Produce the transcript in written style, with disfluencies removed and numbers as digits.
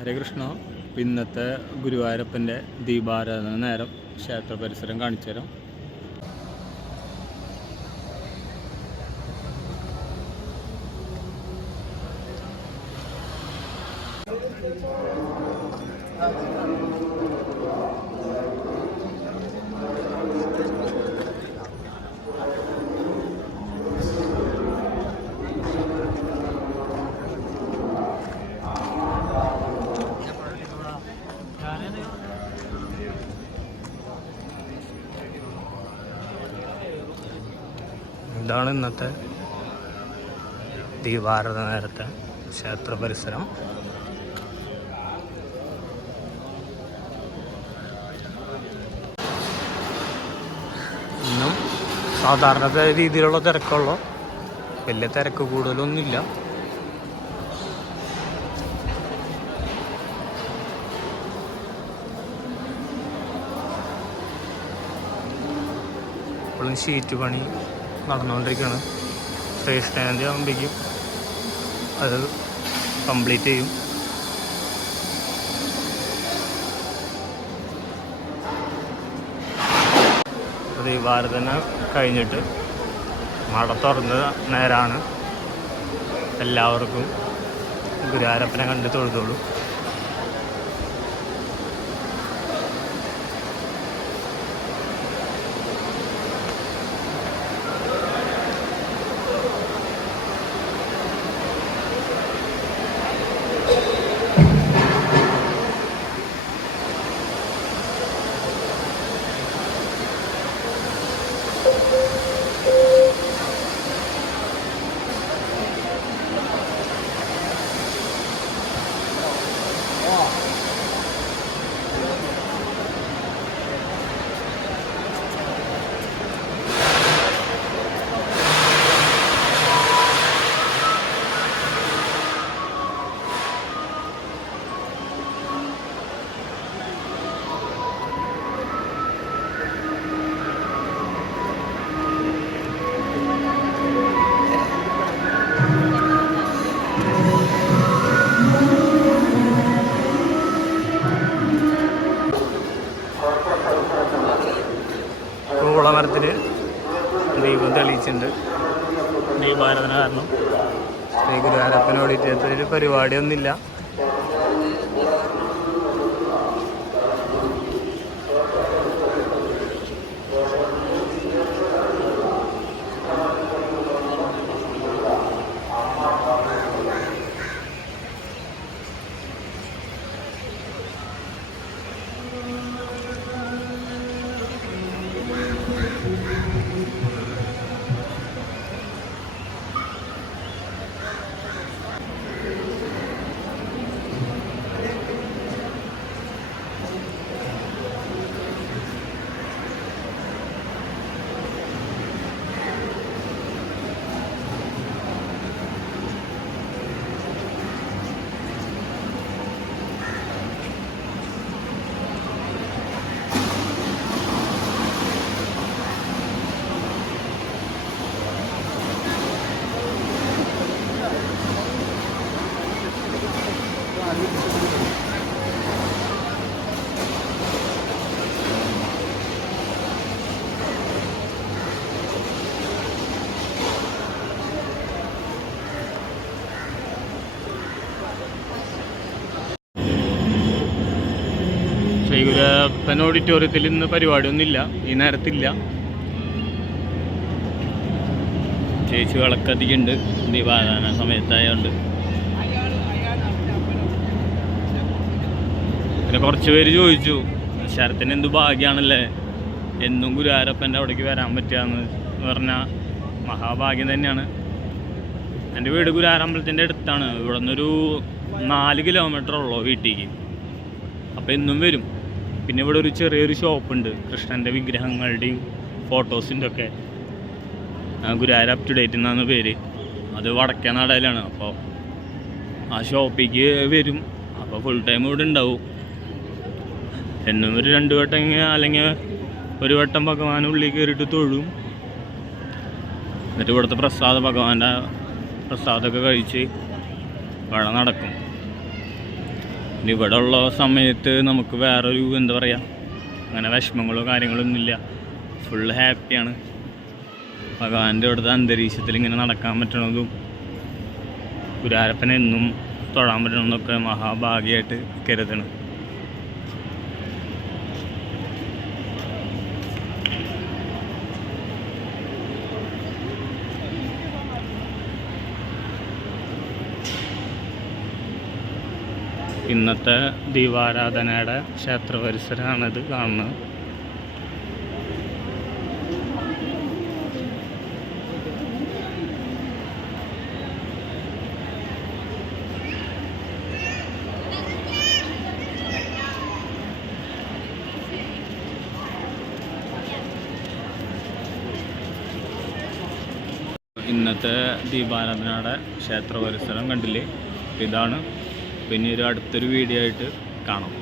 ഹരേ കൃഷ്ണ. ഇന്നത്തെ ഗുരുവായൂരപ്പൻ്റെ ദീപാരാധന നേരം ക്ഷേത്ര പരിസരം കാണിച്ചു തരാം. ഇതാണ് ഇന്നത്തെ ദീപാരാധന നേരത്തെ ക്ഷേത്ര പരിസരം. ഇന്നും സാധാരണ രീതിയിലുള്ള തിരക്കുള്ളൂ, വലിയ തിരക്ക് കൂടുതലൊന്നുമില്ല. ഇപ്പോഴും ഷീറ്റ് പണി നടന്നുകൊണ്ടിരിക്കുകയാണ്. കൃഷ്ണജയന്തി ആകുമ്പോഴേക്കും അത് കംപ്ലീറ്റ് ചെയ്യും. ദീപാരാധന കഴിഞ്ഞിട്ട് മട തുറന്ന നേരമാണ്. എല്ലാവർക്കും ഗുരുവായൂരപ്പനെ കണ്ട് തൊഴുതോളൂ. കൂളമരത്തിൽ ദീപം തെളിയിച്ചിട്ടുണ്ട്. ദീപാരാധന കാരണം ശ്രീ ഗുരുവായൂരപ്പന് വേണ്ടിയിട്ട് പരിപാടിയൊന്നുമില്ല. ശ്രീ ഗുരുവായൂരപ്പൻ ഓഡിറ്റോറിയത്തിൽ ഇന്ന് പരിപാടിയൊന്നുമില്ല, ഈ നേരത്തില്ല. ചേച്ചി വിളക്കധികമുണ്ട് ദീപാരാധന സമയത്തായതുകൊണ്ട്. പിന്നെ കുറച്ച് പേര് ചോദിച്ചു, ശരത്തിന് എന്ത് ഭാഗ്യമാണല്ലേ എന്നും ഗുരുവായൂരപ്പൻ്റെ അവിടേക്ക് വരാൻ പറ്റുകയെന്ന് പറഞ്ഞാൽ മഹാഭാഗ്യം തന്നെയാണ്. എൻ്റെ വീട് ഗുരുവായൂരമ്പലത്തിൻ്റെ അടുത്താണ്. ഇവിടെ നിന്നൊരു 4 കിലോമീറ്റർ ഉള്ളൂ വീട്ടിലേക്ക്. അപ്പോൾ എന്നും വരും. പിന്നെ ഇവിടെ ഒരു ചെറിയൊരു ഷോപ്പുണ്ട്, കൃഷ്ണൻ്റെ വിഗ്രഹങ്ങളുടെയും ഫോട്ടോസിൻ്റെ ഒക്കെ. ഗുരുവായൂർ അപ് ടു ഡേറ്റ് എന്നാണ് പേര്. അത് വടക്കേനാടയിലാണ്. അപ്പോൾ ആ ഷോപ്പിലേക്ക് വരും. അപ്പോൾ ഫുൾ ടൈം ഇവിടെ ഉണ്ടാവും. എന്നും ഒരു 2 വട്ടം അല്ലെങ്കിൽ 1 വട്ടം ഭഗവാൻ ഉള്ളിൽ കയറിയിട്ട് തൊഴും. എന്നിട്ട് ഇവിടുത്തെ ഭഗവാന്റെ പ്രസാദമൊക്കെ കഴിച്ച് വഴ നടക്കും. ഇവിടെ ഉള്ള സമയത്ത് നമുക്ക് വേറൊരു എന്താ പറയുക, അങ്ങനെ വിഷമങ്ങളോ കാര്യങ്ങളോ ഒന്നുമില്ല. ഫുള്ള് ഹാപ്പിയാണ്. ഭഗവാന്റെ ഇവിടുത്തെ അന്തരീക്ഷത്തിൽ ഇങ്ങനെ നടക്കാൻ പറ്റണതും ഗുരുവായൂരപ്പനെ എന്നും തൊഴാൻ പറ്റണമെന്നൊക്കെ മഹാഭാഗ്യമായിട്ട് കരുതണം. ഇന്നത്തെ ദീപാരാധനയുടെ ക്ഷേത്ര പരിസരമാണിത് കാണുന്നത്. ഇന്നത്തെ ദീപാരാധനയുടെ ക്ഷേത്ര പരിസരം കണ്ടില്ലേ, ഇതാണ്. പിന്നെ ഒരു അടുത്തൊരു വീഡിയോ ആയിട്ട് കാണാം.